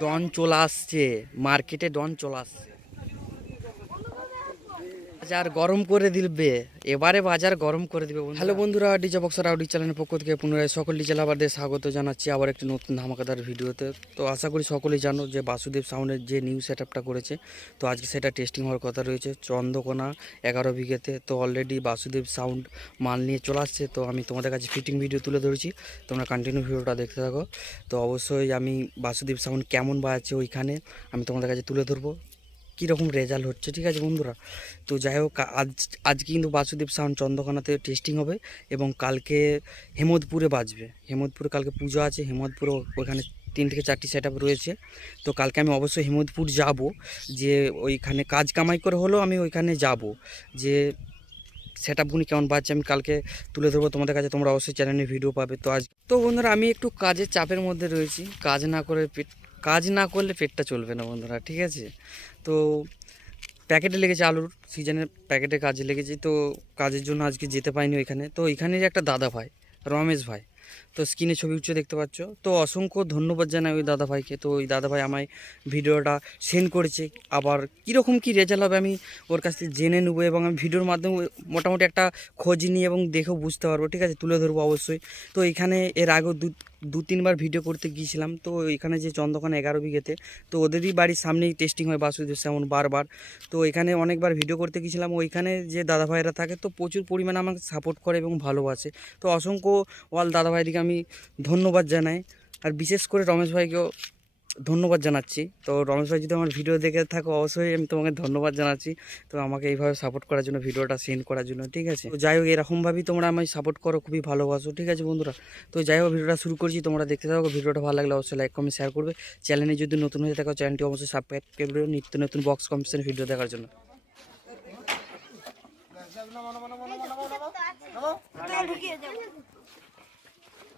ডন চলে আসছে মার্কেটে ডন চলে আসছে বাজার গরম করে দিবে এবারে বাজার গরম করে দিবে হ্যালো বন্ধুরা ডিজে বক্সার আউডি চ্যানেলের পক্ষ থেকে পুনরায় সকল ডিজে লাভারদের স্বাগত জানাচ্ছি আবার একটি নতুন ধামাকাদার ভিডিওতে। তো আশা করি সকলেই জানো যে বাসুদেব সাউন্ডের যে নিউ সেট করেছে, তো আজকে সেটা টেস্টিং হওয়ার কথা রয়েছে। চন্দ্রকোনা এগারো বিঘেতে তো অলরেডি বাসুদেব সাউন্ড মাল নিয়ে চলে আসছে, তো আমি তোমাদের কাছে ফিটিং ভিডিও তুলে ধরেছি। তোমরা কন্টিনিউ ভিডিওটা দেখতে থাকো। তো অবশ্যই আমি বাসুদেব সাউন্ড কেমন বাজছে ওইখানে আমি তোমাদের কাছে তুলে ধরবো। কীরকম রেজাল্ট হচ্ছে, ঠিক আছে বন্ধুরা? তো যাই হোক, আজ, আজকে কিন্তু বাসুদেব সাউন্ড চন্দ্রকোনাতে টেস্টিং হবে এবং কালকে হেমদপুরে বাজবে। হেমদপুরে কালকে পুজো আছে হেমদপুরে ওখানে তিন থেকে চারটি সেট রয়েছে। তো কালকে আমি অবশ্যই হেমদপুর যাব, যে ওইখানে কাজ কামাই করে হলেও আমি ওইখানে যাব, যে সেট আপগুলি কেমন বাজছে আমি কালকে তুলে ধরবো তোমাদের কাছে, তোমরা অবশ্যই চ্যানেলে ভিডিও পাবে। তো আজ, তো বন্ধুরা আমি একটু কাজের চাপের মধ্যে রয়েছি, কাজ না করে পেট কাজ না করলে পেটটা চলবে না বন্ধুরা, ঠিক আছে? তো প্যাকেটে লেগেছে আলুর সিজনের প্যাকেটে কাজে লেগেছে, তো কাজের জন্য আজকে যেতে পাইনি ওইখানে। তো এখানে একটা দাদা ভাই, রমেশ ভাই, তো স্ক্রিনে ছবি উঠছে দেখতে পাচ্ছ। তো অসংখ্য ধন্যবাদ জানাই ওই দাদা ভাইকে। তো ওই দাদা ভাই আমায় ভিডিওটা সেন্ড করেছে। আবার কীরকম কী রেজাল্ট হবে আমি ওর কাছ থেকে জেনে নেব এবং আমি ভিডিওর মাধ্যমে মোটামুটি একটা খোঁজ নিই এবং দেখেও বুঝতে পারব, ঠিক আছে? তুলে ধরবো অবশ্যই। তো এখানে এর আগেও দু দু তিনবার ভিডিও করতে গিয়েছিলাম। তো এখানে যে চন্দ্রকোনা এগারো বিঘেতে, তো ওদেরই বাড়ির সামনেই টেস্টিং হয় বাসুদেব সেমন বারবার। তো এখানে অনেকবার ভিডিও করতে গিয়েছিলাম। ওইখানে যে দাদাভাইরা থাকে, তো প্রচুর পরিমাণে আমাকে সাপোর্ট করে এবং ভালোবাসে। তো অসংখ্য ওয়াল দাদা ভাইদিকে আমি ধন্যবাদ জানাই। আর বিশেষ করে রমেশ ভাইকেও ধন্যবাদ জানাচ্ছি। তো রমেশ ভাই যদি আমার ভিডিও দেখে থাকো অবশ্যই আমি তোমাকে ধন্যবাদ জানাচ্ছি। তো আমাকে এইভাবে সাপোর্ট করার জন্য ভিডিওটা সেন্ড করার জন্য ঠিক আছে? তো যাই হোক এরকমভাবেই তোমরা আমায় সাপোর্ট করো খুবই ভালোবাসো ঠিক আছে বন্ধুরা? তো যাই হোক ভিডিওটা শুরু করছি। তোমরা দেখতে থাকো ভিডিওটা ভালো লাগলে অবশ্যই লাইক কমেন্ট শেয়ার করবে। চ্যানেলে যদি নতুন হয়ে থাকো চ্যানেলটি অবশ্যই সাবস্ক্রাইব করবে। নিত্য নতুন বক্স কম্পিটিশন ভিডিও দেখার জন্য।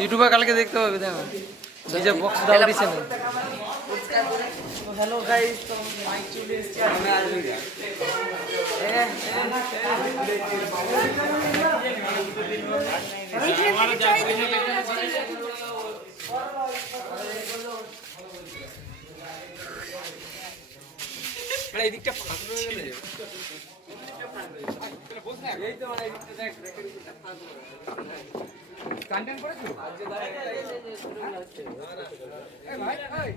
ইউটিউবে কালকে দেখতে পাবে দেখো নিজে বক্স দাও দিছে না হ্যালো গাইস তো মাইক চলে এসেছে আমি আসবি এই দিকটা ফাঁকা গেলে কন্টেন্ট করেছ ভাই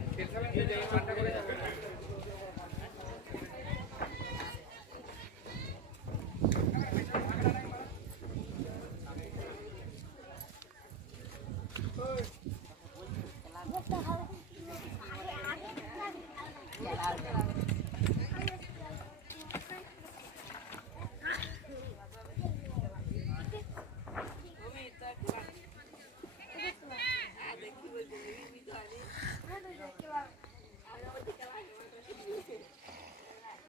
কান্টা করে